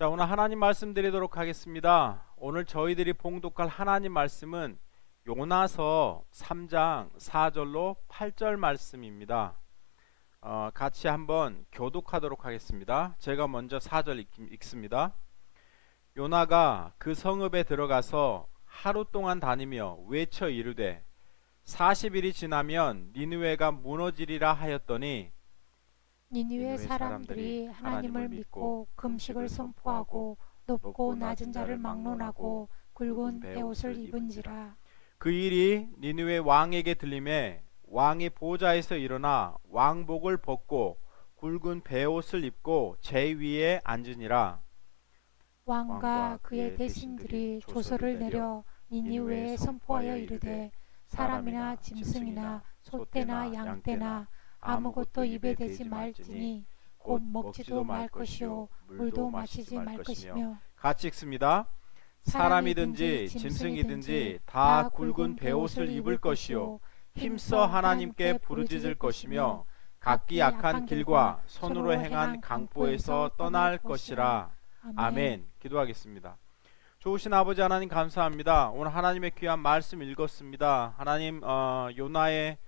자, 오늘 하나님 말씀 드리도록 하겠습니다. 오늘 저희들이 봉독할 하나님 말씀은 요나서 3장 4절로 8절 말씀입니다. 같이 한번 교독하도록 하겠습니다. 제가 먼저 4절 읽습니다. 요나가 그 성읍에 들어가서 하루 동안 다니며 외쳐 이르되 40일이 지나면 니느웨가 무너지리라 하였더니 니느웨 사람들이 하나님을 믿고 금식을 선포하고 높고 낮은 자를 막론하고 굵은 베옷을 입은지라. 그 일이 니느웨 왕에게 들림에 왕이 보좌에서 일어나 왕복을 벗고 굵은 베옷을 입고 제 위에 앉으니라. 왕과 그의 대신들이 조서를 내려 니느웨에 선포하여 이르되 사람이나 짐승이나 소떼나 양떼나 아무것도 입에 대지 말지니 곧 먹지도 말 것이요 물도 마시지 말 것이며. 같이 읽습니다. 사람이든지 짐승이든지 다 굵은 베옷을 입을 것이요 힘써 하나님께 부르짖을 것이며 각기 악한 길과 손으로 행한 강포에서 떠날 것이라. 아멘. 기도하겠습니다. 좋으신 아버지 하나님 감사합니다. 오늘 하나님의 귀한 말씀 읽었습니다. 하나님 요나의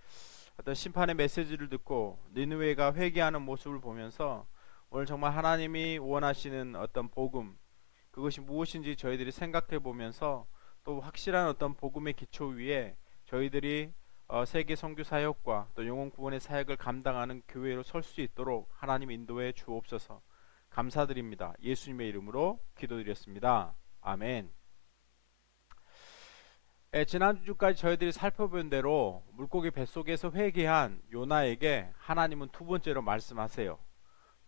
어떤 심판의 메시지를 듣고 니느웨가 회개하는 모습을 보면서 오늘 정말 하나님이 원하시는 어떤 복음, 그것이 무엇인지 저희들이 생각해 보면서 또 확실한 어떤 복음의 기초 위에 저희들이 세계 선교 사역과 또 영혼 구원의 사역을 감당하는 교회로 설 수 있도록 하나님 인도해 주옵소서. 감사드립니다. 예수님의 이름으로 기도드렸습니다. 아멘. 지난주까지 저희들이 살펴본 대로 물고기 뱃속에서 회개한 요나에게 하나님은 두 번째로 말씀하세요.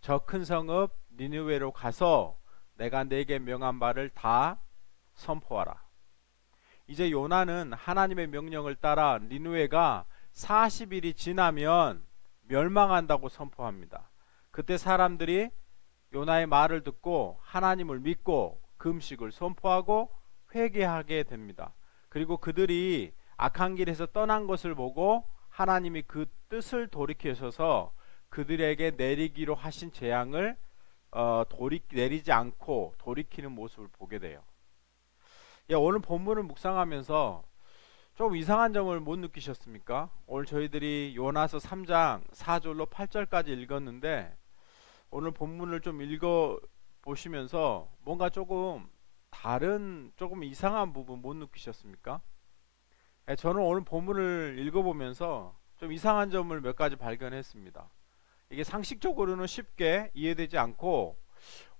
저 큰 성읍 니느웨로 가서 내가 네게 명한 바를 다 선포하라. 이제 요나는 하나님의 명령을 따라 니느웨가 40일이 지나면 멸망한다고 선포합니다. 그때 사람들이 요나의 말을 듣고 하나님을 믿고 금식을 선포하고 회개하게 됩니다. 그리고 그들이 악한 길에서 떠난 것을 보고 하나님이 그 뜻을 돌이키셔서 그들에게 내리기로 하신 재앙을 내리지 않고 돌이키는 모습을 보게 돼요. 오늘 본문을 묵상하면서 좀 이상한 점을 못 느끼셨습니까? 오늘 저희들이 요나서 3장 4절로 8절까지 읽었는데 오늘 본문을 좀 읽어 보시면서 뭔가 조금 다른 조금 이상한 부분 못 느끼셨습니까? 저는 오늘 본문을 읽어보면서 좀 이상한 점을 몇 가지 발견했습니다. 이게 상식적으로는 쉽게 이해되지 않고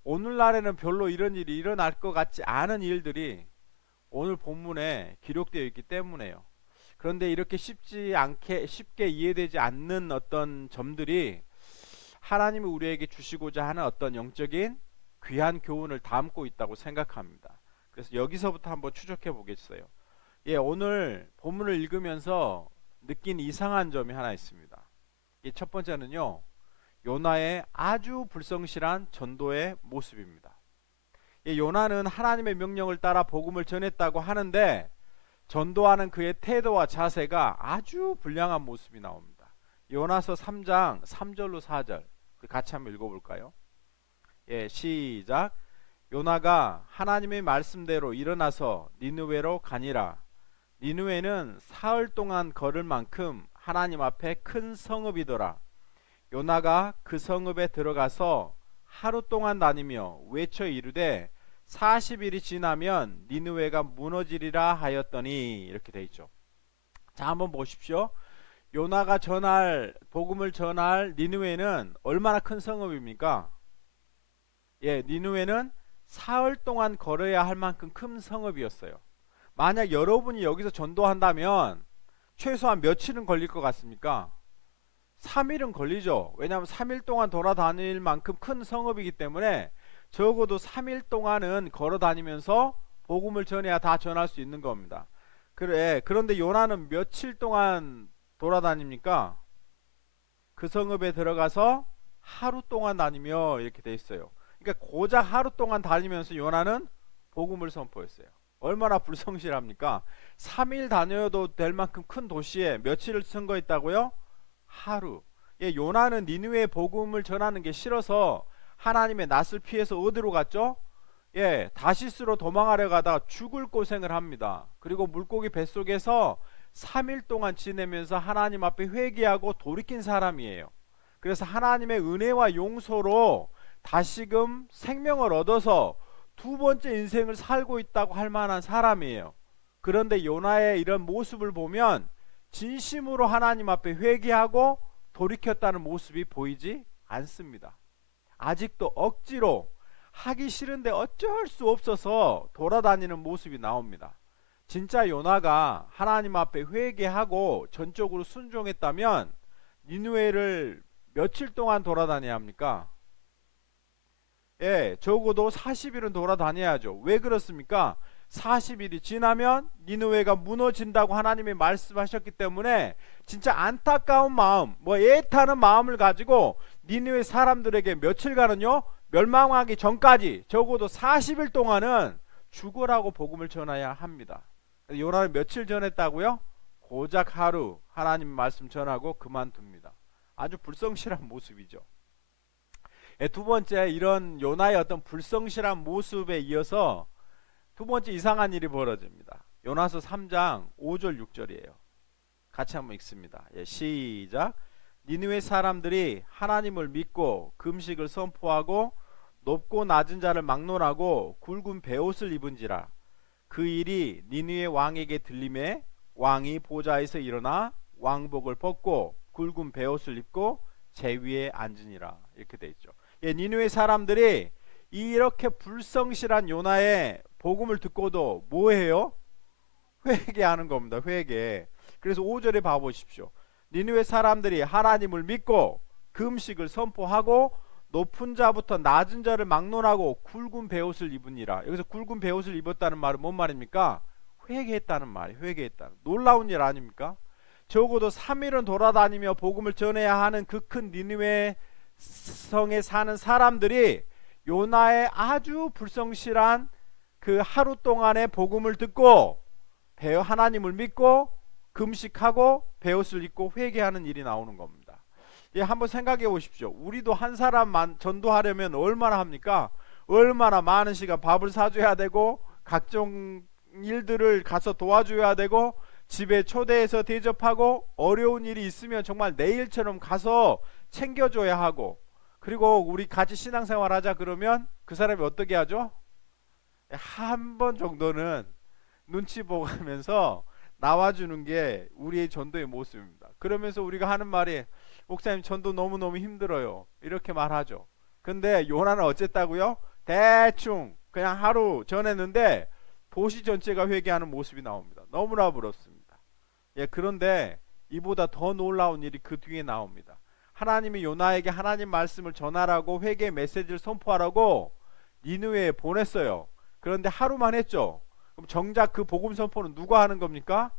오늘날에는 별로 이런 일이 일어날 것 같지 않은 일들이 오늘 본문에 기록되어 있기 때문에요. 그런데 이렇게 쉽게 이해되지 않는 어떤 점들이 하나님이 우리에게 주시고자 하는 어떤 영적인 귀한 교훈을 담고 있다고 생각합니다. 그래서 여기서부터 한번 추적해 보겠어요. 오늘 본문을 읽으면서 느낀 이상한 점이 하나 있습니다. 첫 번째는요, 요나의 아주 불성실한 전도의 모습입니다. 요나는 하나님의 명령을 따라 복음을 전했다고 하는데 전도하는 그의 태도와 자세가 아주 불량한 모습이 나옵니다. 요나서 3장 3절로 4절 같이 한번 읽어볼까요? 시작. 요나가 하나님의 말씀대로 일어나서 니느웨로 가니라. 니느웨는 사흘 동안 걸을 만큼 하나님 앞에 큰 성읍이더라. 요나가 그 성읍에 들어가서 하루 동안 다니며 외쳐 이르되 40일이 지나면 니느웨가 무너지리라 하였더니, 이렇게 돼 있죠. 자, 한번 보십시오. 요나가 복음을 전할 니느웨는 얼마나 큰 성읍입니까? 니느웨는 사흘 동안 걸어야 할 만큼 큰 성읍이었어요. 만약 여러분이 여기서 전도한다면 최소한 며칠은 걸릴 것 같습니까? 3일은 걸리죠. 왜냐하면 3일 동안 돌아다닐 만큼 큰 성읍이기 때문에 적어도 3일 동안은 걸어다니면서 복음을 전해야 다 전할 수 있는 겁니다. 그런데 요나는 며칠 동안 돌아다닙니까? 그 성읍에 들어가서 하루 동안 다니며, 이렇게 돼 있어요. 그러니까 고작 하루 동안 다니면서 요나는 복음을 선포했어요. 얼마나 불성실합니까? 3일 다녀도 될 만큼 큰 도시에 며칠을 선거했다고요? 하루. 요나는 니느웨의 복음을 전하는 게 싫어서 하나님의 낯을 피해서 어디로 갔죠? 예, 다시스로 도망하려 가다가 죽을 고생을 합니다. 그리고 물고기 뱃속에서 3일 동안 지내면서 하나님 앞에 회개하고 돌이킨 사람이에요. 그래서 하나님의 은혜와 용서로 다시금 생명을 얻어서 두 번째 인생을 살고 있다고 할 만한 사람이에요. 그런데 요나의 이런 모습을 보면 진심으로 하나님 앞에 회개하고 돌이켰다는 모습이 보이지 않습니다. 아직도 억지로 하기 싫은데 어쩔 수 없어서 돌아다니는 모습이 나옵니다. 진짜 요나가 하나님 앞에 회개하고 전적으로 순종했다면 니느웨를 며칠 동안 돌아다녀야 합니까? 예, 적어도 40일은 돌아다녀야죠. 왜 그렇습니까? 40일이 지나면 니느웨가 무너진다고 하나님이 말씀하셨기 때문에 진짜 안타까운 마음, 애타는 마음을 가지고 니느웨 사람들에게 며칠간은요 멸망하기 전까지 적어도 40일 동안은 죽으라고 복음을 전해야 합니다. 요나는 며칠 전했다고요? 고작 하루 하나님 말씀 전하고 그만둡니다. 아주 불성실한 모습이죠. 두 번째, 이런 요나의 어떤 불성실한 모습에 이어서 두 번째 이상한 일이 벌어집니다. 요나서 3장 5절 6절이에요. 같이 한번 읽습니다. 시작. 니느웨 사람들이 하나님을 믿고 금식을 선포하고 높고 낮은 자를 막론하고 굵은 베옷을 입은지라. 그 일이 니느웨 왕에게 들림에 왕이 보좌에서 일어나 왕복을 벗고 굵은 베옷을 입고 제 위에 앉으니라. 이렇게 돼 있죠. 니느웨 사람들이 이렇게 불성실한 요나의 복음을 듣고도 뭐해요? 회개하는 겁니다. 회개. 그래서 5절에 봐보십시오. 니느웨 사람들이 하나님을 믿고 금식을 선포하고 높은 자부터 낮은 자를 막론하고 굵은 베옷을 입으니라. 여기서 굵은 베옷을 입었다는 말은 뭔 말입니까? 회개했다는 말이에요. 회개했다는. 놀라운 일 아닙니까? 적어도 3일은 돌아다니며 복음을 전해야 하는 그 큰 니느웨 성에 사는 사람들이 요나의 아주 불성실한 그 하루 동안의 복음을 듣고 하나님을 믿고 금식하고 베옷을 입고 회개하는 일이 나오는 겁니다. 한번 생각해 보십시오. 우리도 한 사람만 전도하려면 얼마나 합니까? 얼마나 많은 시간 밥을 사줘야 되고 각종 일들을 가서 도와줘야 되고 집에 초대해서 대접하고 어려운 일이 있으면 정말 내일처럼 가서 챙겨줘야 하고, 그리고 우리 같이 신앙생활 하자 그러면 그 사람이 어떻게 하죠? 한 번 정도는 눈치 보고 하면서 나와주는 게 우리의 전도의 모습입니다. 그러면서 우리가 하는 말이 목사님 전도 너무너무 힘들어요 이렇게 말하죠. 근데 요나는 어쨌다고요? 대충 그냥 하루 전했는데 도시 전체가 회개하는 모습이 나옵니다. 너무나 부럽습니다. 그런데 이보다 더 놀라운 일이 그 뒤에 나옵니다. 하나님이 요나에게 하나님 말씀을 전하라고 회개 메시지를 선포하라고 니느웨에 보냈어요. 그런데 하루만 했죠. 그럼 정작 그 복음 선포는 누가 하는 겁니까?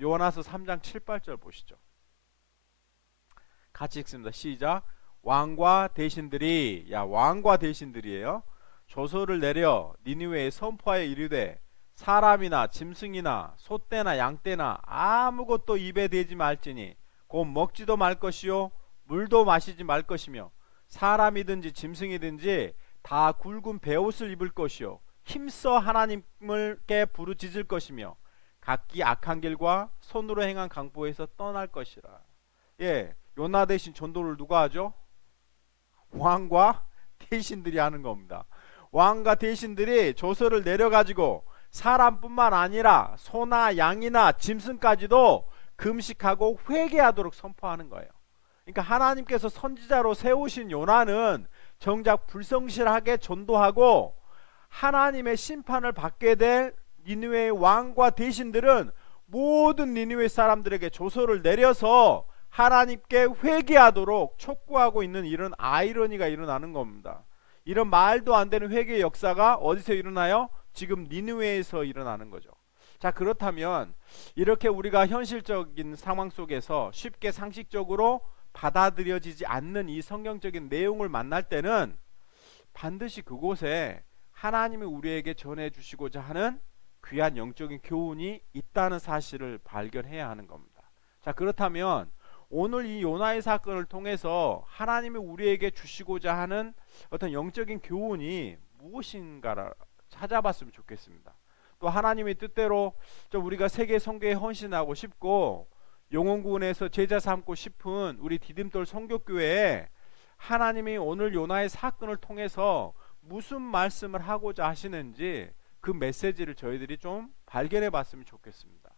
요나서 3장 7, 8절 보시죠. 같이 읽습니다. 시작. 왕과 대신들이, 왕과 대신들이에요. 조서를 내려 니느웨에 선포하여 이르되 사람이나 짐승이나 소떼나 양떼나 아무것도 입에 대지 말지니 곧 먹지도 말 것이요 물도 마시지 말 것이며 사람이든지 짐승이든지 다 굵은 베옷을 입을 것이요 힘써 하나님께 부르짖을 것이며 각기 악한 길과 손으로 행한 강보에서 떠날 것이라. 요나 대신 전도를 누가 하죠? 왕과 대신들이 하는 겁니다. 왕과 대신들이 조서를 내려가지고 사람뿐만 아니라 소나 양이나 짐승까지도 금식하고 회개하도록 선포하는 거예요. 그러니까 하나님께서 선지자로 세우신 요나는 정작 불성실하게 전도하고 하나님의 심판을 받게 될 니느웨의 왕과 대신들은 모든 니느웨 사람들에게 조서를 내려서 하나님께 회개하도록 촉구하고 있는 이런 아이러니가 일어나는 겁니다. 이런 말도 안 되는 회개의 역사가 어디서 일어나요? 지금 니느웨에서 일어나는 거죠. 자, 그렇다면 이렇게 우리가 현실적인 상황 속에서 쉽게 상식적으로 받아들여지지 않는 이 성경적인 내용을 만날 때는 반드시 그곳에 하나님이 우리에게 전해주시고자 하는 귀한 영적인 교훈이 있다는 사실을 발견해야 하는 겁니다. 자, 그렇다면 오늘 이 요나의 사건을 통해서 하나님이 우리에게 주시고자 하는 어떤 영적인 교훈이 무엇인가를 찾아봤으면 좋겠습니다. 또 하나님의 뜻대로 좀 우리가 세계 선교에 헌신하고 싶고 영혼 구원에서 제자 삼고 싶은 우리 디딤돌 선교교회에 하나님이 오늘 요나의 사건을 통해서 무슨 말씀을 하고자 하시는지 그 메시지를 저희들이 좀 발견해 봤으면 좋겠습니다.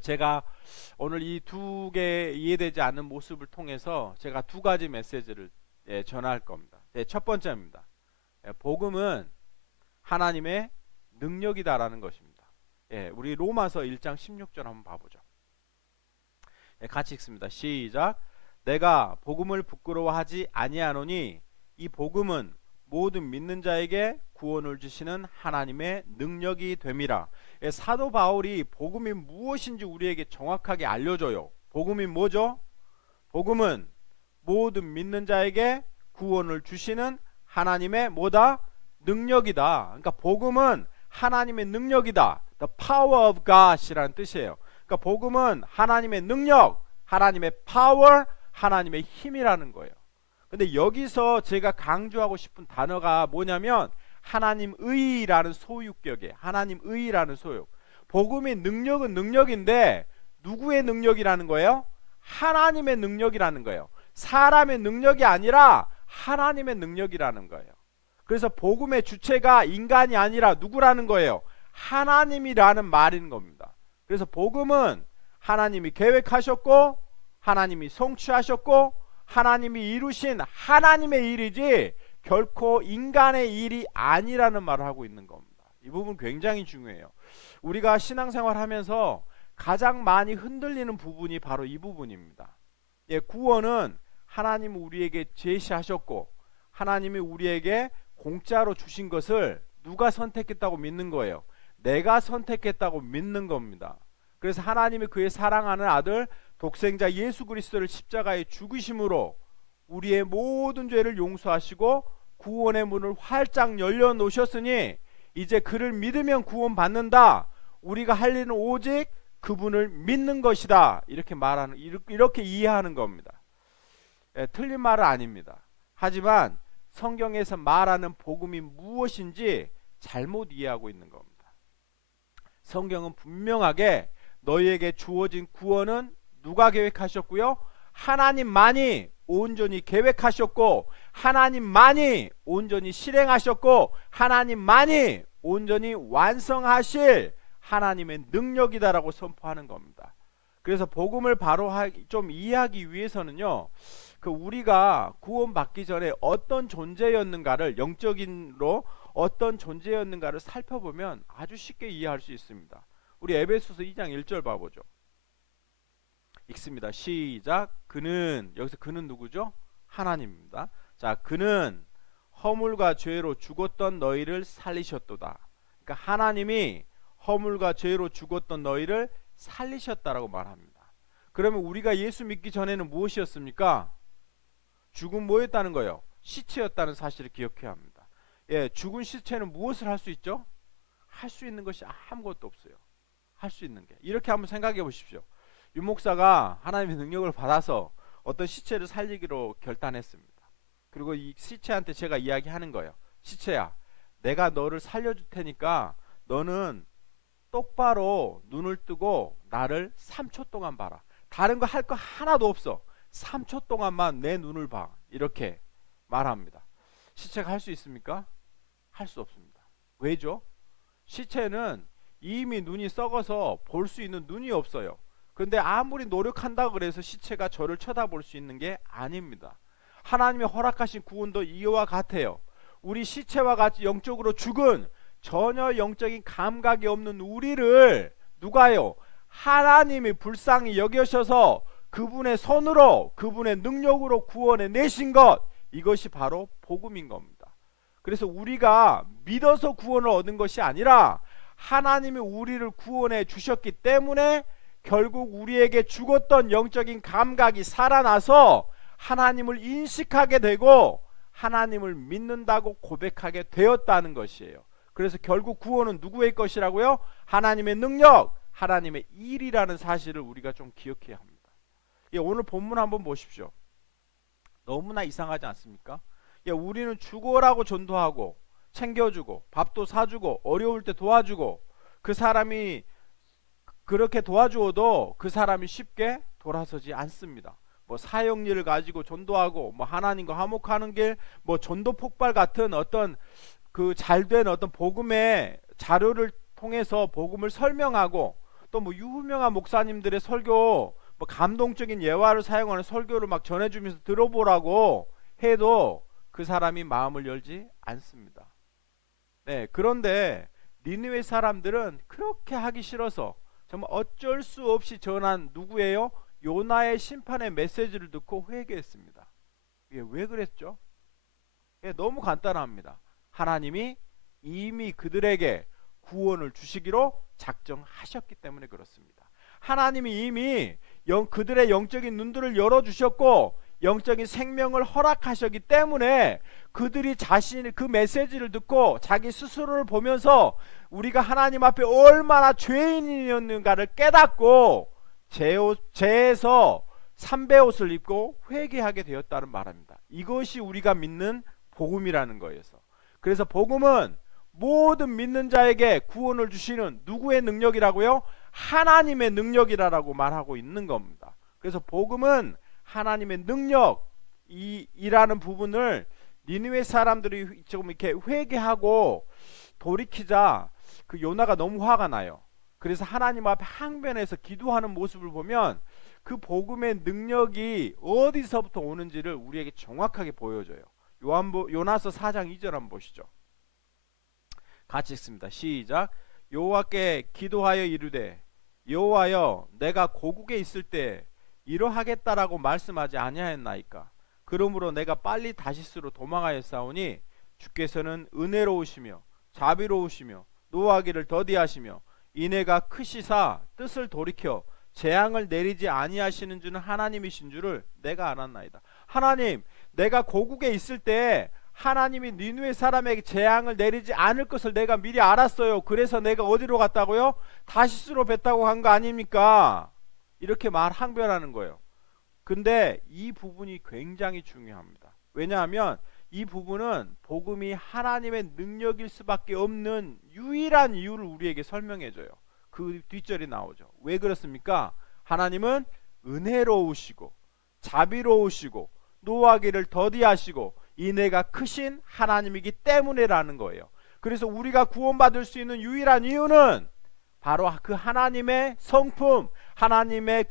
제가 오늘 이 두 개 이해되지 않는 모습을 통해서 제가 두 가지 메시지를 전할 겁니다. 첫 번째입니다. 복음은 하나님의 능력이다라는 것입니다. 우리 로마서 1장 16절 한번 봐보죠. 같이 읽습니다. 시작. 내가 복음을 부끄러워하지 아니하노니 이 복음은 모든 믿는 자에게 구원을 주시는 하나님의 능력이 됨이라. 사도 바울이 복음이 무엇인지 우리에게 정확하게 알려줘요. 복음이 뭐죠? 복음은 모든 믿는 자에게 구원을 주시는 하나님의 뭐다? 능력이다. 그러니까 복음은 하나님의 능력이다. The power of God이라는 뜻이에요. 그러니까 복음은 하나님의 능력, 하나님의 power, 하나님의 힘이라는 거예요. 근데 여기서 제가 강조하고 싶은 단어가 뭐냐면 하나님의라는 소유격이에요. 하나님의라는 소유. 복음의 능력은 능력인데 누구의 능력이라는 거예요? 하나님의 능력이라는 거예요. 사람의 능력이 아니라 하나님의 능력이라는 거예요. 그래서 복음의 주체가 인간이 아니라 누구라는 거예요? 하나님이라는 말인 겁니다. 그래서 복음은 하나님이 계획하셨고 하나님이 성취하셨고 하나님이 이루신 하나님의 일이지 결코 인간의 일이 아니라는 말을 하고 있는 겁니다. 이 부분 굉장히 중요해요. 우리가 신앙생활 하면서 가장 많이 흔들리는 부분이 바로 이 부분입니다. 구원은 하나님이 우리에게 제시하셨고 하나님이 우리에게 공짜로 주신 것을 누가 선택했다고 믿는 거예요? 내가 선택했다고 믿는 겁니다. 그래서 하나님이 그의 사랑하는 아들 독생자 예수 그리스도를 십자가에 죽으심으로 우리의 모든 죄를 용서하시고 구원의 문을 활짝 열려 놓으셨으니 이제 그를 믿으면 구원받는다. 우리가 할 일은 오직 그분을 믿는 것이다. 이렇게 이해하는 겁니다. 틀린 말은 아닙니다. 하지만 성경에서 말하는 복음이 무엇인지 잘못 이해하고 있는 겁니다. 성경은 분명하게 너희에게 주어진 구원은 누가 계획하셨고요? 하나님만이 온전히 계획하셨고 하나님만이 온전히 실행하셨고 하나님만이 온전히 완성하실 하나님의 능력이다라고 선포하는 겁니다. 그래서 복음을 바로 좀 이해하기 위해서는요, 우리가 구원받기 전에 어떤 존재였는가를 영적인으로 어떤 존재였는가를 살펴보면 아주 쉽게 이해할 수 있습니다. 우리 에베소서 2장 1절 봐보죠. 읽습니다. 시작. 그는, 여기서 그는 누구죠? 하나님입니다. 자, 그는 허물과 죄로 죽었던 너희를 살리셨도다. 그러니까 하나님이 허물과 죄로 죽었던 너희를 살리셨다라고 말합니다. 그러면 우리가 예수 믿기 전에는 무엇이었습니까? 죽은 뭐였다는 거예요? 시체였다는 사실을 기억해야 합니다. 죽은 시체는 무엇을 할 수 있죠? 할 수 있는 것이 아무것도 없어요. 할 수 있는 게. 이렇게 한번 생각해 보십시오. 윤 목사가 하나님의 능력을 받아서 어떤 시체를 살리기로 결단했습니다. 그리고 이 시체한테 제가 이야기하는 거예요. 시체야, 내가 너를 살려줄 테니까 너는 똑바로 눈을 뜨고 나를 3초 동안 봐라. 다른 거 할 거 하나도 없어. 3초 동안만 내 눈을 봐. 이렇게 말합니다. 시체가 할 수 있습니까? 할 수 없습니다. 왜죠? 시체는 이미 눈이 썩어서 볼 수 있는 눈이 없어요. 그런데 아무리 노력한다고 그래서 시체가 저를 쳐다볼 수 있는 게 아닙니다. 하나님이 허락하신 구원도 이와 같아요. 우리 시체와 같이 영적으로 죽은 전혀 영적인 감각이 없는 우리를 누가요? 하나님이 불쌍히 여기셔서 그분의 손으로 그분의 능력으로 구원해 내신 것, 이것이 바로 복음인 겁니다. 그래서 우리가 믿어서 구원을 얻은 것이 아니라 하나님이 우리를 구원해 주셨기 때문에 결국 우리에게 죽었던 영적인 감각이 살아나서 하나님을 인식하게 되고 하나님을 믿는다고 고백하게 되었다는 것이에요. 그래서 결국 구원은 누구의 것이라고요? 하나님의 능력, 하나님의 일이라는 사실을 우리가 좀 기억해야 합니다. 오늘 본문 한번 보십시오. 너무나 이상하지 않습니까? 우리는 죽어라고 전도하고 챙겨주고 밥도 사주고 어려울 때 도와주고 그 사람이 그렇게 도와주어도 그 사람이 쉽게 돌아서지 않습니다. 뭐 사형리를 가지고 전도하고 뭐 하나님과 화목하는 길, 뭐 전도 폭발 같은 어떤 그 잘된 어떤 복음의 자료를 통해서 복음을 설명하고 또 뭐 유명한 목사님들의 설교, 뭐 감동적인 예화를 사용하는 설교를 막 전해주면서 들어보라고 해도 그 사람이 마음을 열지 않습니다. 네, 그런데 니느웨 사람들은 그렇게 하기 싫어서 정말 어쩔 수 없이 전한 누구예요? 요나의 심판의 메시지를 듣고 회개했습니다. 이게 왜 그랬죠? 예, 너무 간단합니다. 하나님이 이미 그들에게 구원을 주시기로 작정하셨기 때문에 그렇습니다. 하나님이 이미 그들의 영적인 눈들을 열어주셨고 영적인 생명을 허락하셨기 때문에 그들이 자신의 그 메시지를 듣고 자기 스스로를 보면서 우리가 하나님 앞에 얼마나 죄인이었는가를 깨닫고 죄에서 삼배옷을 입고 회개하게 되었다는 말입니다. 이것이 우리가 믿는 복음이라는 거여서. 그래서 복음은 모든 믿는 자에게 구원을 주시는 누구의 능력이라고요? 하나님의 능력이라고 말하고 있는 겁니다. 그래서 복음은 하나님의 능력이라는 부분을 니느웨 사람들이 조금 이렇게 회개하고 돌이키자 그 요나가 너무 화가 나요. 그래서 하나님 앞에 항변해서 기도하는 모습을 보면 그 복음의 능력이 어디서부터 오는지를 우리에게 정확하게 보여줘요. 요나서 4장 2절 한번 보시죠. 같이 읽습니다. 시작. 여호와께 기도하여 이르되 여호와여 내가 고국에 있을 때 이러하겠다라고 말씀하지 아니하였나이까. 그러므로 내가 빨리 다시스로 도망하였사오니 주께서는 은혜로우시며 자비로우시며 노하기를 더디하시며 인애가 크시사 뜻을 돌이켜 재앙을 내리지 아니하시는 주는 하나님이신 줄을 내가 알았나이다. 하나님, 내가 고국에 있을 때 하나님이 니느웨 사람에게 재앙을 내리지 않을 것을 내가 미리 알았어요. 그래서 내가 어디로 갔다고요? 다시스로 뱉다고 간 거 아닙니까? 이렇게 항변하는 거예요. 근데 이 부분이 굉장히 중요합니다. 왜냐하면 이 부분은 복음이 하나님의 능력일 수밖에 없는 유일한 이유를 우리에게 설명해줘요. 그 뒷절이 나오죠. 왜 그렇습니까? 하나님은 은혜로우시고 자비로우시고 노하기를 더디하시고 인애가 크신 하나님이기 때문에라는 거예요. 그래서 우리가 구원받을 수 있는 유일한 이유는 바로 그 하나님의 성품, 하나님의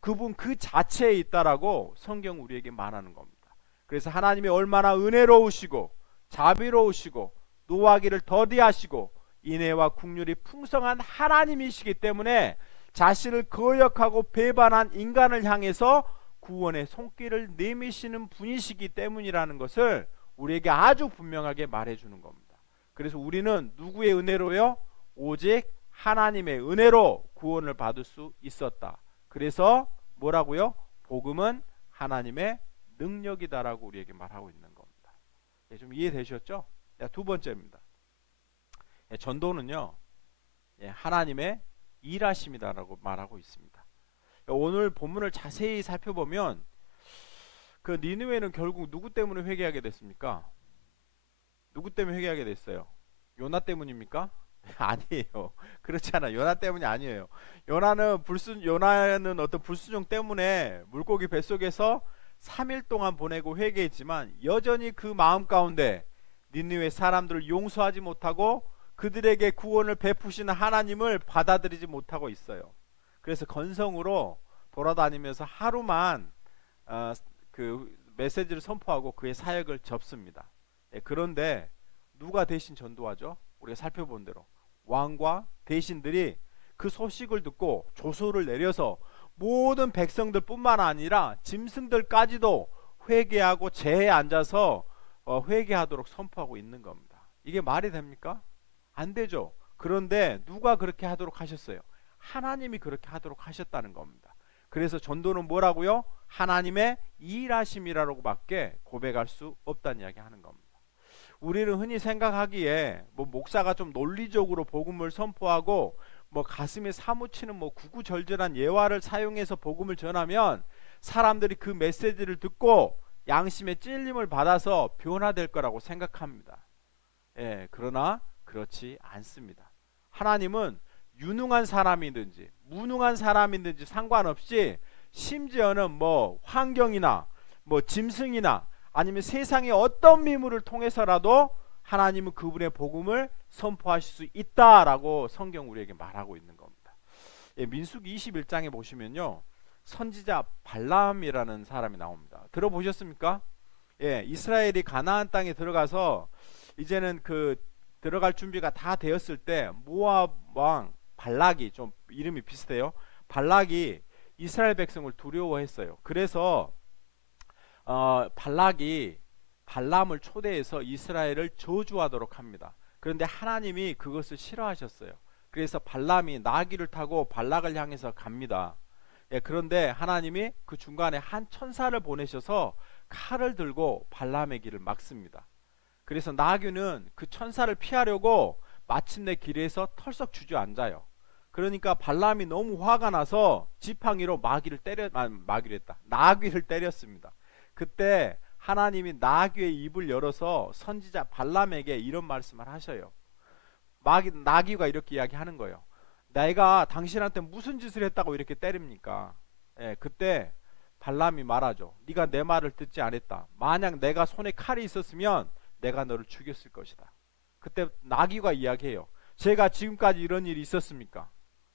그분 그 자체에 있다라고 성경 우리에게 말하는 겁니다. 그래서 하나님이 얼마나 은혜로우시고 자비로우시고 노하기를 더디하시고 인애와 긍휼이 풍성한 하나님이시기 때문에 자신을 거역하고 배반한 인간을 향해서 구원의 손길을 내미시는 분이시기 때문이라는 것을 우리에게 아주 분명하게 말해주는 겁니다. 그래서 우리는 누구의 은혜로요? 오직 하나님의 은혜로 구원을 받을 수 있었다. 그래서 뭐라고요? 복음은 하나님의 능력이다라고 우리에게 말하고 있는 겁니다. 예, 좀 이해되셨죠? 두 번째입니다. 전도는요, 하나님의 일하심이다라고 말하고 있습니다. 오늘 본문을 자세히 살펴보면 그 니느웨는 결국 누구 때문에 회개하게 됐습니까? 누구 때문에 회개하게 됐어요? 요나 때문입니까? 아니에요. 그렇지 않아요. 요나 때문이 아니에요. 요나는 어떤 불순종 때문에 물고기 뱃속에서 3일 동안 보내고 회개했지만 여전히 그 마음 가운데 니느웨 사람들을 용서하지 못하고 그들에게 구원을 베푸시는 하나님을 받아들이지 못하고 있어요. 그래서 건성으로 돌아다니면서 하루만 그 메시지를 선포하고 그의 사역을 접습니다. 그런데 누가 대신 전도하죠? 우리가 살펴본 대로 왕과 대신들이 그 소식을 듣고 조소를 내려서 모든 백성들 뿐만 아니라 짐승들까지도 회개하고 제에 앉아서 회개하도록 선포하고 있는 겁니다. 이게 말이 됩니까? 안 되죠. 그런데 누가 그렇게 하도록 하셨어요? 하나님이 그렇게 하도록 하셨다는 겁니다. 그래서 전도는 뭐라고요? 하나님의 일하심이라고 밖에 고백할 수 없다는 이야기 하는 겁니다. 우리는 흔히 생각하기에 뭐 목사가 좀 논리적으로 복음을 선포하고 뭐 가슴에 사무치는 뭐 구구절절한 예화를 사용해서 복음을 전하면 사람들이 그 메시지를 듣고 양심의 찔림을 받아서 변화될 거라고 생각합니다. 예, 그러나 그렇지 않습니다. 하나님은 유능한 사람이든지 무능한 사람이든지 상관없이 심지어는 뭐 환경이나 뭐 짐승이나 아니면 세상의 어떤 미물을 통해서라도 하나님은 그분의 복음을 선포하실 수 있다라고 성경 우리에게 말하고 있는 겁니다. 예, 민수기 21장에 보시면요, 선지자 발람이라는 사람이 나옵니다. 들어보셨습니까? 예, 이스라엘이 가나안 땅에 들어가서 이제는 그 들어갈 준비가 다 되었을 때 모압 왕 발락이, 좀 이름이 비슷해요. 발락이 이스라엘 백성을 두려워했어요. 그래서 발락이 발람을 초대해서 이스라엘을 저주하도록 합니다. 그런데 하나님이 그것을 싫어하셨어요. 그래서 발람이 나귀를 타고 발락을 향해서 갑니다. 예, 그런데 하나님이 그 중간에 한 천사를 보내셔서 칼을 들고 발람의 길을 막습니다. 그래서 나귀는 그 천사를 피하려고 마침내 길에서 털썩 주저앉아요. 그러니까 발람이 너무 화가 나서 지팡이로 나귀를 때렸습니다. 그때 하나님이 나귀의 입을 열어서 선지자 발람에게 이런 말씀을 하셔요. 나귀가 이렇게 이야기하는 거예요. 내가 당신한테 무슨 짓을 했다고 이렇게 때립니까? 예, 그때 발람이 말하죠. 네가 내 말을 듣지 않았다. 만약 내가 손에 칼이 있었으면 내가 너를 죽였을 것이다. 그때 나귀가 이야기해요. 제가 지금까지 이런 일이 있었습니까?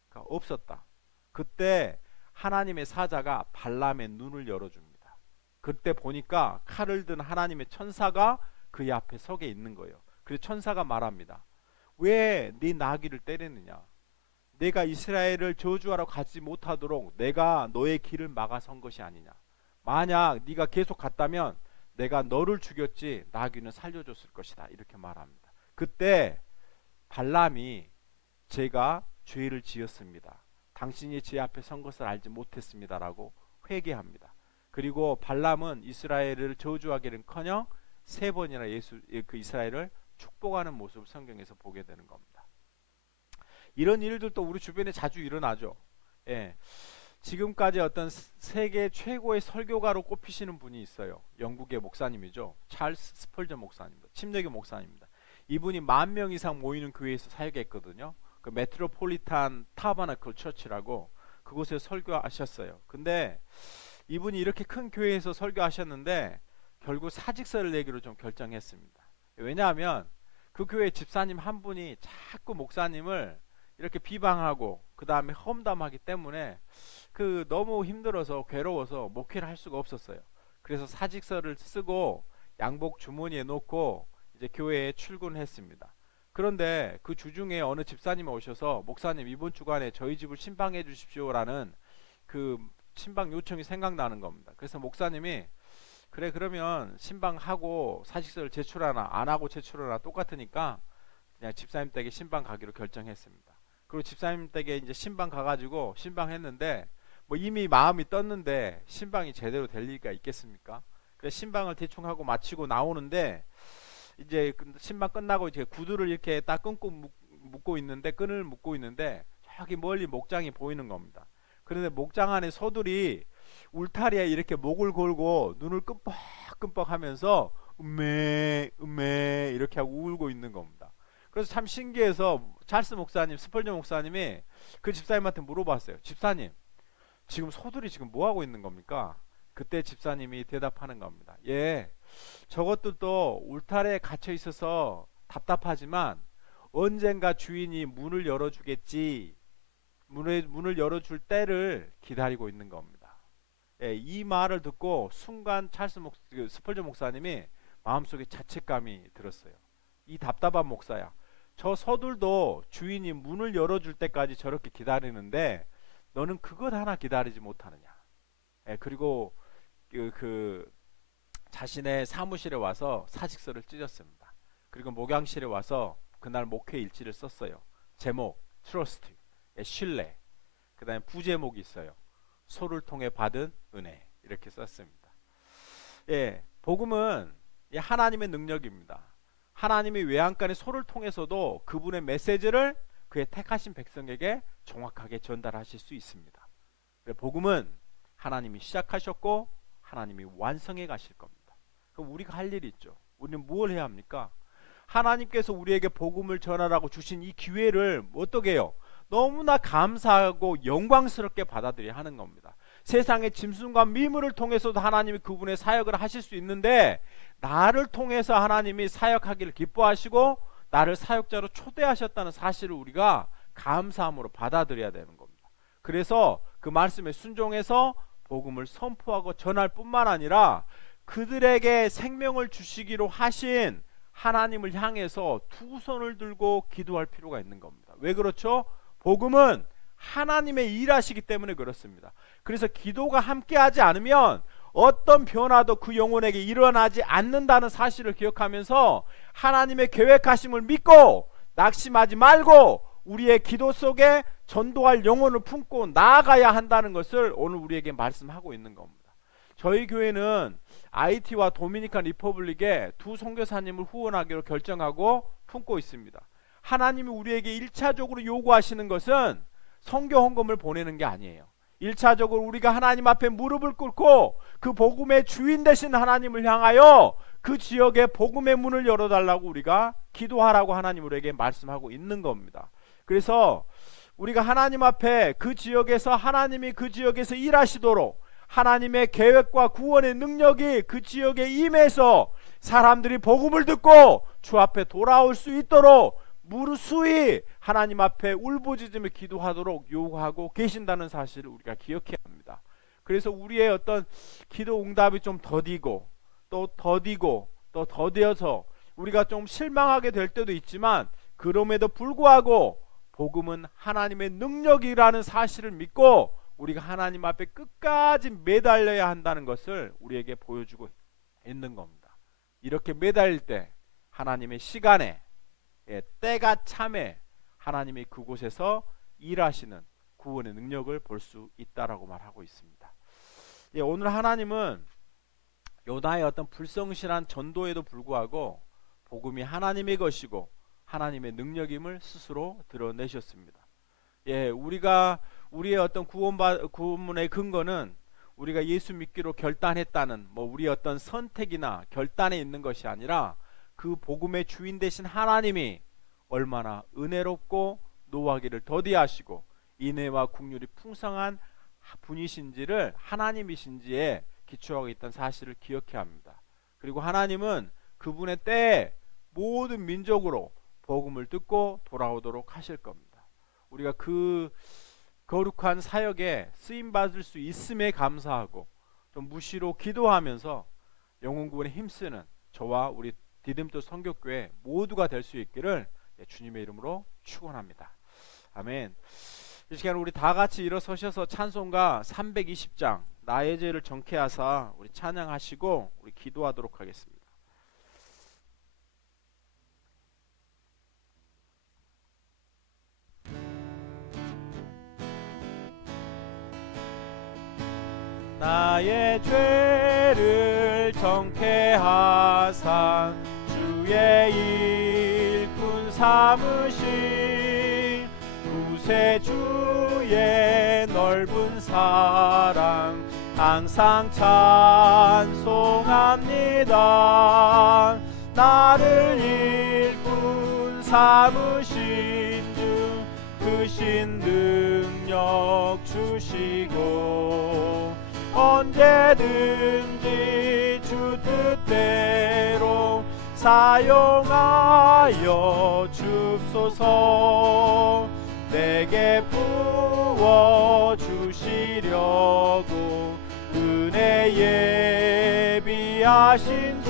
그러니까 없었다. 그때 하나님의 사자가 발람의 눈을 열어줍니다. 그때 보니까 칼을 든 하나님의 천사가 그의 앞에 서게 있는 거예요. 그래서 천사가 말합니다. 왜 네 나귀를 때리느냐? 내가 이스라엘을 저주하러 가지 못하도록 내가 너의 길을 막아선 것이 아니냐? 만약 네가 계속 갔다면 내가 너를 죽였지 나귀는 살려줬을 것이다. 이렇게 말합니다. 그때 발람이 제가 죄를 지었습니다. 당신이 제 앞에 선 것을 알지 못했습니다라고 회개합니다. 그리고 발람은 이스라엘을 저주하기는커녕 3번이나 그 이스라엘을 축복하는 모습을 성경에서 보게 되는 겁니다. 이런 일들도 우리 주변에 자주 일어나죠. 예. 지금까지 어떤 세계 최고의 설교가로 꼽히시는 분이 있어요. 영국의 목사님이죠. 찰스 스펄전 목사님입니다. 침례교 목사님입니다. 이분이 10,000명 이상 모이는 교회에서 사역했거든요. 그 메트로폴리탄 타버나클 처치라고 그곳에 설교하셨어요. 근데 이분이 이렇게 큰 교회에서 설교하셨는데 결국 사직서를 내기로 좀 결정했습니다. 왜냐하면 그 교회 집사님 한 분이 자꾸 목사님을 이렇게 비방하고 그 다음에 험담하기 때문에 그 너무 힘들어서 괴로워서 목회를 할 수가 없었어요. 그래서 사직서를 쓰고 양복 주머니에 놓고 이제 교회에 출근했습니다. 그런데 그 주중에 어느 집사님이 오셔서 목사님 이번 주간에 저희 집을 신방해 주십시오라는 그 신방 요청이 생각나는 겁니다. 그래서 목사님이 그래 그러면 신방하고 사직서를 제출하나 안 하고 제출하나 똑같으니까 그냥 집사님 댁에 신방 가기로 결정했습니다. 그리고 집사님 댁에 이제 신방 가가지고 신방했는데 뭐 이미 마음이 떴는데 신방이 제대로 될 리가 있겠습니까? 그래서 신방을 대충 하고 마치고 나오는데 이제 신방 끝나고 이제 구두를 이렇게 딱 묶고 있는데 끈을 묶고 있는데 저기 멀리 목장이 보이는 겁니다. 그런데 목장 안에 소들이 울타리에 이렇게 목을 걸고 눈을 끔뻑끔뻑 하면서 음메 이렇게 하고 울고 있는 겁니다. 그래서 참 신기해서 찰스 목사님, 스펄전 목사님이 그 집사님한테 물어봤어요. 집사님, 지금 소들이 지금 뭐 하고 있는 겁니까? 그때 집사님이 대답하는 겁니다. 예, 저것들도 울타리에 갇혀 있어서 답답하지만 언젠가 주인이 문을 열어주겠지. 문을 열어줄 때를 기다리고 있는 겁니다. 예, 이 말을 듣고 순간 스펄전 목사님이 마음속에 자책감이 들었어요. 이 답답한 목사야. 저 소들도 주인이 문을 열어줄 때까지 저렇게 기다리는데 너는 그것 하나 기다리지 못하느냐. 예, 그리고 그 자신의 사무실에 와서 사직서를 찢었습니다. 그리고 목양실에 와서 그날 목회 일지를 썼어요. 제목 트러스트, 신뢰. 그 다음에 부제목이 있어요. 소를 통해 받은 은혜. 이렇게 썼습니다. 예, 복음은 하나님의 능력입니다. 하나님이 외양간의 소를 통해서도 그분의 메시지를 그의 택하신 백성에게 정확하게 전달하실 수 있습니다. 복음은 하나님이 시작하셨고 하나님이 완성해 가실 겁니다. 그럼 우리가 할 일이 있죠. 우리는 무엇을 해야 합니까? 하나님께서 우리에게 복음을 전하라고 주신 이 기회를 어떻게 해요? 너무나 감사하고 영광스럽게 받아들여야 하는 겁니다. 세상의 짐승과 미물을 통해서도 하나님이 그분의 사역을 하실 수 있는데, 나를 통해서 하나님이 사역하기를 기뻐하시고 나를 사역자로 초대하셨다는 사실을 우리가 감사함으로 받아들여야 되는 겁니다. 그래서 그 말씀에 순종해서 복음을 선포하고 전할 뿐만 아니라 그들에게 생명을 주시기로 하신 하나님을 향해서 두 손을 들고 기도할 필요가 있는 겁니다. 왜 그렇죠? 복음은 하나님의 일하시기 때문에 그렇습니다. 그래서 기도가 함께하지 않으면 어떤 변화도 그 영혼에게 일어나지 않는다는 사실을 기억하면서 하나님의 계획하심을 믿고 낙심하지 말고 우리의 기도 속에 전도할 영혼을 품고 나아가야 한다는 것을 오늘 우리에게 말씀하고 있는 겁니다. 저희 교회는 아이티와 도미니칸 리퍼블릭에 두 선교사님을 후원하기로 결정하고 품고 있습니다. 하나님이 우리에게 1차적으로 요구하시는 것은 선교 헌금을 보내는 게 아니에요. 1차적으로 우리가 하나님 앞에 무릎을 꿇고 그 복음의 주인 되신 하나님을 향하여 그 지역에 복음의 문을 열어달라고 우리가 기도하라고 하나님 우리에게 말씀하고 있는 겁니다. 그래서 우리가 하나님 앞에 그 지역에서 하나님이 그 지역에서 일하시도록 하나님의 계획과 구원의 능력이 그 지역에 임해서 사람들이 복음을 듣고 주 앞에 돌아올 수 있도록 무르수히 하나님 앞에 울부짖으며 기도하도록 요구하고 계신다는 사실을 우리가 기억해야 합니다. 그래서 우리의 어떤 기도 응답이 좀 더디고 또 더디고 또 더뎌서 우리가 좀 실망하게 될 때도 있지만, 그럼에도 불구하고 복음은 하나님의 능력이라는 사실을 믿고 우리가 하나님 앞에 끝까지 매달려야 한다는 것을 우리에게 보여주고 있는 겁니다. 이렇게 매달릴 때 하나님의 시간에 때가 참에 하나님이 그곳에서 일하시는 구원의 능력을 볼 수 있다라고 말하고 있습니다. 오늘 하나님은 요나의 어떤 불성실한 전도에도 불구하고 복음이 하나님의 것이고 하나님의 능력임을 스스로 드러내셨습니다. 우리가 우리의 어떤 구원문의 근거는 우리가 예수 믿기로 결단했다는 우리의 어떤 선택이나 결단에 있는 것이 아니라 그 복음의 주인 되신 하나님이 얼마나 은혜롭고 노하기를 더디하시고 인애와 긍휼이 풍성한 분이신지를, 하나님이신지에 기초하고 있다는 사실을 기억해야 합니다. 그리고 하나님은 그분의 때에 모든 민족으로 복음을 듣고 돌아오도록 하실 겁니다. 우리가 그 거룩한 사역에 쓰임받을 수 있음에 감사하고 좀 무시로 기도하면서 영혼구원에 힘쓰는 저와 우리 디딤도 선교교회 모두가 될 수 있기를 주님의 이름으로 축원합니다. 아멘. 이 시간 우리 다 같이 일어서셔서 찬송가 320장 나의 죄를 정케하사 우리 찬양하시고 우리 기도하도록 하겠습니다. 나의 죄를 정케하사 주의 일꾼 삼으신 구세주의 넓은 사랑 항상 찬송합니다. 나를 일꾼 삼으신 주 크신 능력 주시고 언제든지 주 뜻대로 사용하여 줍소서. 내게 부어 주시려고 은혜 예비하신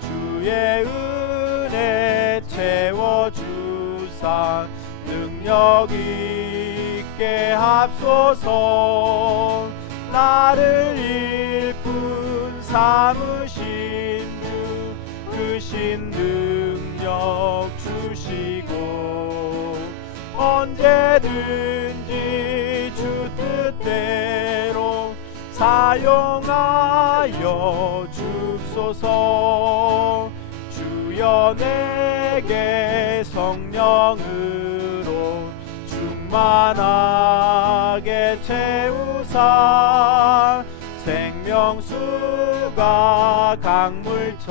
주의 은혜 채워주사 능력 있게 합소서. 나를 일꾼 삼으신 주 크신 능력 주시고 언제든지 주 뜻대로 사용하여 줍소서. 주여 내게 성령으로 충만하게 채우사 생명수가 강물처럼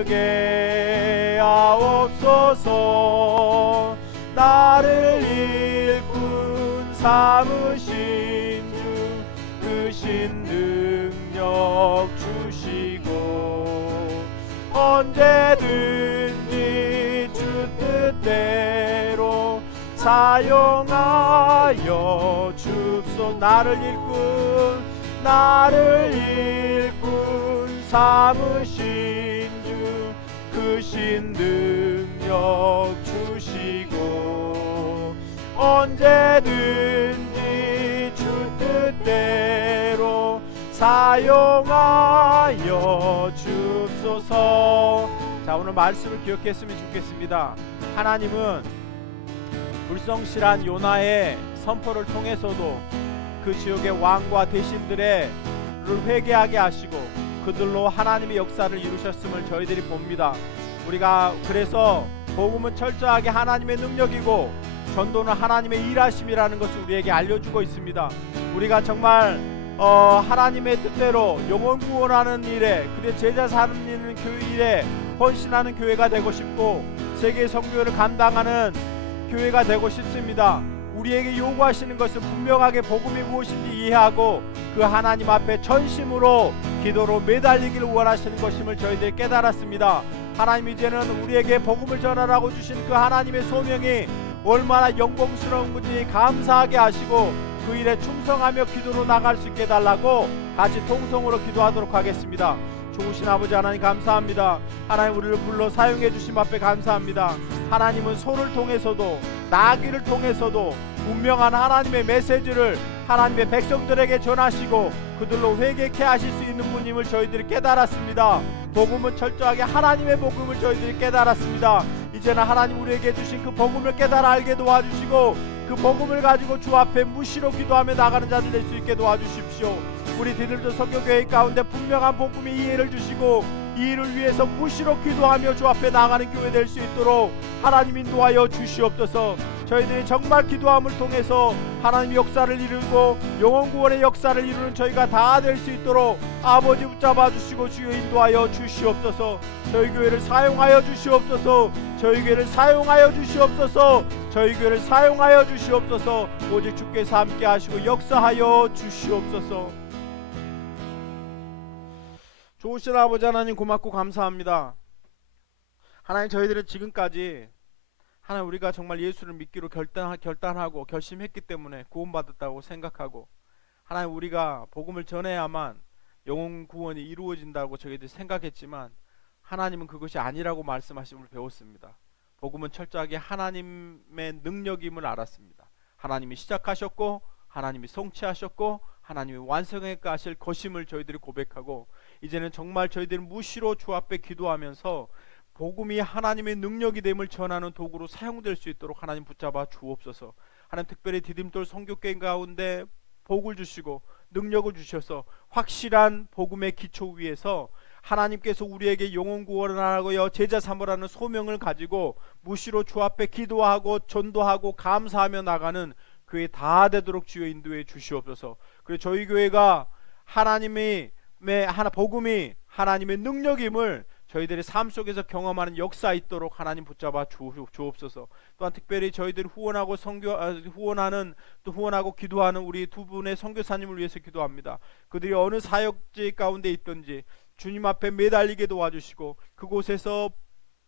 이르게 하옵소서. 나를 일꾼 삼으신 주 크신 능력 주시고 언제든지 주 뜻대로 사용하여 줍소. 나를 일꾼 삼으신 주 크신 능력 주시고 언제든지 주 뜻대로 사용하여 줍소서. 자, 오늘 말씀을 기억했으면 좋겠습니다. 하나님은 불성실한 요나의 선포를 통해서도 그 지역의 왕과 대신들을 회개하게 하시고 그들로 하나님의 역사를 이루셨음을 저희들이 봅니다. 우리가 그래서 복음은 철저하게 하나님의 능력이고 전도는 하나님의 일하심이라는 것을 우리에게 알려주고 있습니다. 우리가 정말 하나님의 뜻대로 영혼 구원하는 일에, 그리고 제자 삼는 일에 헌신하는 교회가 되고 싶고 세계 선교를 감당하는 교회가 되고 싶습니다. 우리에게 요구하시는 것은 분명하게 복음이 무엇인지 이해하고 그 하나님 앞에 전심으로 기도로 매달리기를 원하시는 것임을 저희들이 깨달았습니다. 하나님, 이제는 우리에게 복음을 전하라고 주신 그 하나님의 소명이 얼마나 영광스러운 건지 감사하게 하시고 그 일에 충성하며 기도로 나갈 수 있게 해달라고 같이 통성으로 기도하도록 하겠습니다. 좋으신 아버지 하나님, 감사합니다. 하나님, 우리를 불러 사용해 주심 앞에 감사합니다. 하나님은 소를 통해서도 나귀를 통해서도 분명한 하나님의 메시지를 하나님의 백성들에게 전하시고 그들로 회개케 하실 수 있는 분임을 저희들이 깨달았습니다. 복음은 철저하게 하나님의 복음을 저희들이 깨달았습니다. 이제는 하나님 우리에게 주신 그 복음을 깨달아 알게 도와주시고 그 복음을 가지고 주 앞에 무시로 기도하며 나가는 자들 될 수 있게 도와주십시오. 우리 디들도 선교교회 가운데 분명한 복음의 이해를 주시고 이 일을 위해서 무시로 기도하며 주 앞에 나가는 교회 될 수 있도록 하나님 인도하여 주시옵소서. 저희들이 정말 기도함을 통해서 하나님의 역사를 이루고 영혼 구원의 역사를 이루는 저희가 다 될 수 있도록 아버지 붙잡아 주시고 주여 인도하여 주시옵소서. 저희 교회를 사용하여 주시옵소서. 저희 교회를 사용하여 주시옵소서. 저희 교회를 사용하여 주시옵소서. 오직 주께서 함께 하시고 역사하여 주시옵소서. 좋으신 아버지 하나님, 고맙고 감사합니다. 하나님, 저희들은 지금까지 하나님 우리가 정말 예수를 믿기로 결단하고 결심했기 때문에 구원받았다고 생각하고 하나님 우리가 복음을 전해야만 영혼 구원이 이루어진다고 저희들이 생각했지만 하나님은 그것이 아니라고 말씀하심을 배웠습니다. 복음은 철저하게 하나님의 능력임을 알았습니다. 하나님이 시작하셨고 하나님이 성취하셨고 하나님이 완성해 가실 것임을 저희들이 고백하고 이제는 정말 저희들이 무시로 주 앞에 기도하면서 복음이 하나님의 능력이 됨을 전하는 도구로 사용될 수 있도록 하나님 붙잡아 주옵소서. 하나님, 특별히 디딤돌 선교교회 가운데 복을 주시고 능력을 주셔서 확실한 복음의 기초 위에서 하나님께서 우리에게 영혼 구원을 하고 제자 삼으라는 소명을 가지고 무시로 주 앞에 기도하고 전도하고 감사하며 나가는 교회 다 되도록 주여 인도해 주시옵소서. 그리고 저희 교회가 복음이 하나님의 능력임을 저희들의 삶 속에서 경험하는 역사 있도록 하나님 붙잡아 주옵소서. 또한 특별히 저희들이 후원하고 기도하는 우리 두 분의 선교사님을 위해서 기도합니다. 그들이 어느 사역지 가운데 있든지 주님 앞에 매달리게 도와주시고 그곳에서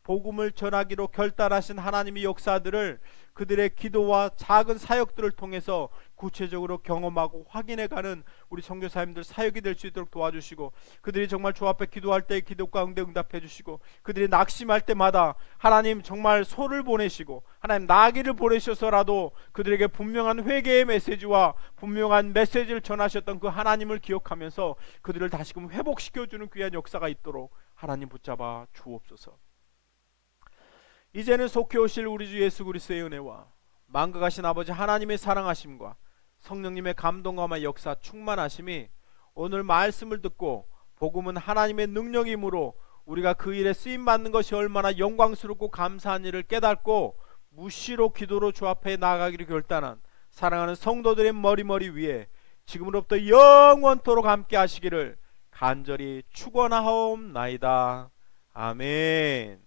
복음을 전하기로 결단하신 하나님의 역사들을 그들의 기도와 작은 사역들을 통해서 구체적으로 경험하고 확인해가는 우리 선교사님들 사역이 될 수 있도록 도와주시고 그들이 정말 주 앞에 기도할 때 기도 가운데 응답해 주시고 그들이 낙심할 때마다 하나님 정말 소를 보내시고 하나님 나귀를 보내셔서라도 그들에게 분명한 회개의 메시지와 분명한 메시지를 전하셨던 그 하나님을 기억하면서 그들을 다시금 회복시켜주는 귀한 역사가 있도록 하나님 붙잡아 주옵소서. 이제는 속히 오실 우리 주 예수 그리스도의 은혜와 만극하신 아버지 하나님의 사랑하심과 성령님의 감동감과 역사 충만하심이 오늘 말씀을 듣고 복음은 하나님의 능력이므로 우리가 그 일에 쓰임받는 것이 얼마나 영광스럽고 감사한 일을 깨닫고 무시로 기도로 주 앞에 나아가기를 결단한 사랑하는 성도들의 머리 위에 지금으로부터 영원토록 함께 하시기를 간절히 축원하옵나이다. 아멘.